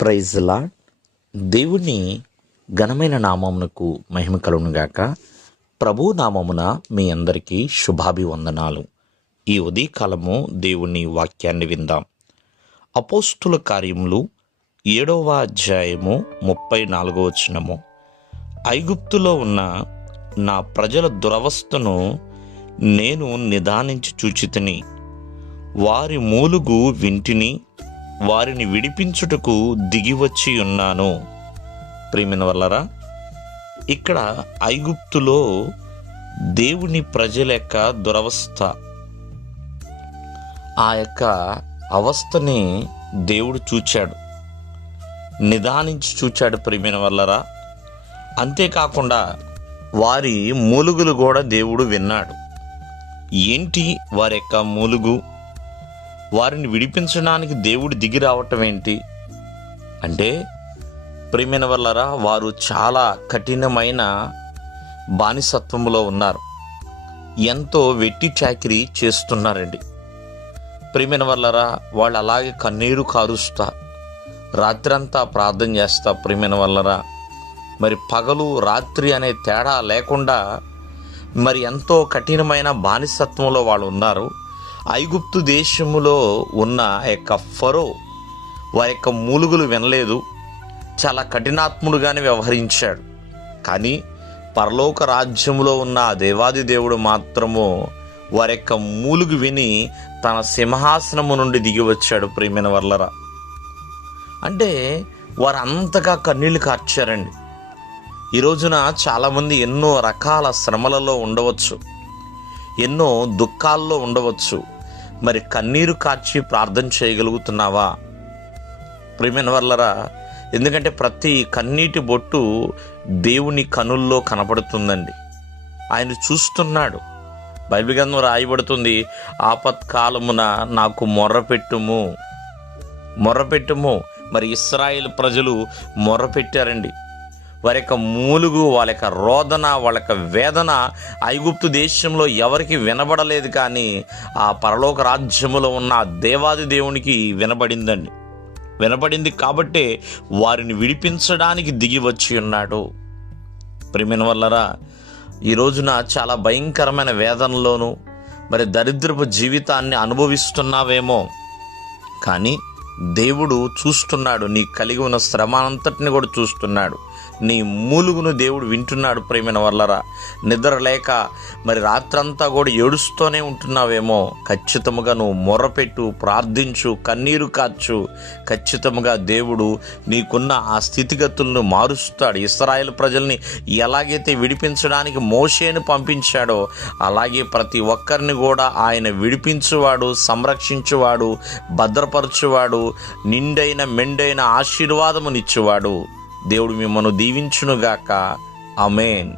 Praise lord. దేవుని ఘనమైన నామమునకు మహిమ కలుగునుగాక. ప్రభు నామమున మీ అందరికీ శుభాభివందనాలు. ఈ ఉదయకాలము దేవుని వాక్యాన్ని విందాం. అపోస్తుల కార్యములు 7వ అధ్యాయము 34వ వచనము. ఐగుప్తులో ఉన్న నా ప్రజల దురవస్థను నేను నిదానించి చూచితిని, వారి మూలుగు వింటిని, వారిని విడిపించుటకు దిగివచ్చి ఉన్నాను. ప్రియమైన వల్లరా, ఇక్కడ ఐగుప్తులో దేవుని ప్రజల యొక్క దురవస్థ, ఆ యొక్క అవస్థని దేవుడు చూచాడు, నిదానించి చూచాడు. ప్రియమైన వల్లరా, అంతేకాకుండా వారి మూలుగులు కూడా దేవుడు విన్నాడు. ఏంటి వారి యొక్క మూలుగు? వారిని విడిపించడానికి దేవుడు దిగి రావటం ఏంటి అంటే, ప్రియమైన వల్లరా, వారు చాలా కఠినమైన బానిసత్వంలో ఉన్నారు. ఎంతో వెట్టి చాకిరీ చేస్తున్నారండి. ప్రియమైన వల్లరా, వాళ్ళు అలాగే కన్నీరు కారుస్తా రాత్రంతా ప్రార్థన చేస్తా. ప్రియమైన వల్లరా, మరి పగలు రాత్రి అనే తేడా లేకుండా మరి ఎంతో కఠినమైన బానిసత్వంలో వాళ్ళు ఉన్నారు. ఐగుప్తు దేశములో ఉన్న యొక్క ఫరో వారి యొక్క మూలుగులు వినలేదు, చాలా కఠినాత్ముడుగానే వ్యవహరించాడు. కానీ పరలోక రాజ్యములో ఉన్న ఆ దేవాది దేవుడు మాత్రము వారి యొక్క మూలుగు విని తన సింహాసనము నుండి దిగి వచ్చాడు. ప్రియమైన వర్లరా, అంటే వారు అంతగా కన్నీళ్లు కార్చారండి. ఈ రోజున చాలామంది ఎన్నో రకాల శ్రమలలో ఉండవచ్చు, ఎన్నో దుఃఖాల్లో ఉండవచ్చు. మరి కన్నీరు కార్చి ప్రార్థన చేయగలుగుతున్నావా? ప్రియమైన వర్లరా, ఎందుకంటే ప్రతి కన్నీటి బొట్టు దేవుని కనుల్లో కనపడుతుందండి. ఆయన చూస్తున్నాడు. బైబిల్ గ్రంథం రాయబడుతుంది, ఆపత్కాలమున నాకు మొర్రపెట్టుము. మరి ఇశ్రాయేలు ప్రజలు మొర్రపెట్టారండి. వారి యొక్క మూలుగు, వాళ్ళ యొక్క రోదన, వాళ్ళ యొక్క వేదన ఐగుప్తు దేశంలో ఎవరికి వినబడలేదు, కానీ ఆ పరలోక రాజ్యములో ఉన్న దేవాది దేవునికి వినబడిందండి. వినబడింది కాబట్టే వారిని విడిపించడానికి దిగి వచ్చి ఉన్నాడు. ప్రియమైన వల్లరా, ఈ రోజున చాలా భయంకరమైన వేదనలోను మరి దరిద్రపు జీవితాన్ని అనుభవిస్తున్నావేమో, కానీ దేవుడు చూస్తున్నాడు. నీ కలిగి ఉన్న శ్రమ అంతటిని కూడా చూస్తున్నాడు. నీ మూలుగును దేవుడు వింటున్నాడు. ప్రియమైన వల్లరా, నిద్ర లేక మరి రాత్రంతా కూడా ఏడుస్తూనే ఉంటున్నావేమో, ఖచ్చితంగా నువ్వు మొర్రపెట్టు, ప్రార్థించు, కన్నీరు కార్చు. ఖచ్చితంగా దేవుడు నీకున్న ఆ స్థితిగతులను మారుస్తాడు. ఇశ్రాయేలు ప్రజల్ని ఎలాగైతే విడిపించడానికి మోషేను పంపించాడో, అలాగే ప్రతి ఒక్కరిని కూడా ఆయన విడిపించువాడు, సంరక్షించువాడు, భద్రపరచువాడు, నిండైన మెండైన ఆశీర్వాదమునిచ్చువాడు. దేవుడు మిమ్మల్ని దీవించునుగాక. ఆమేన్.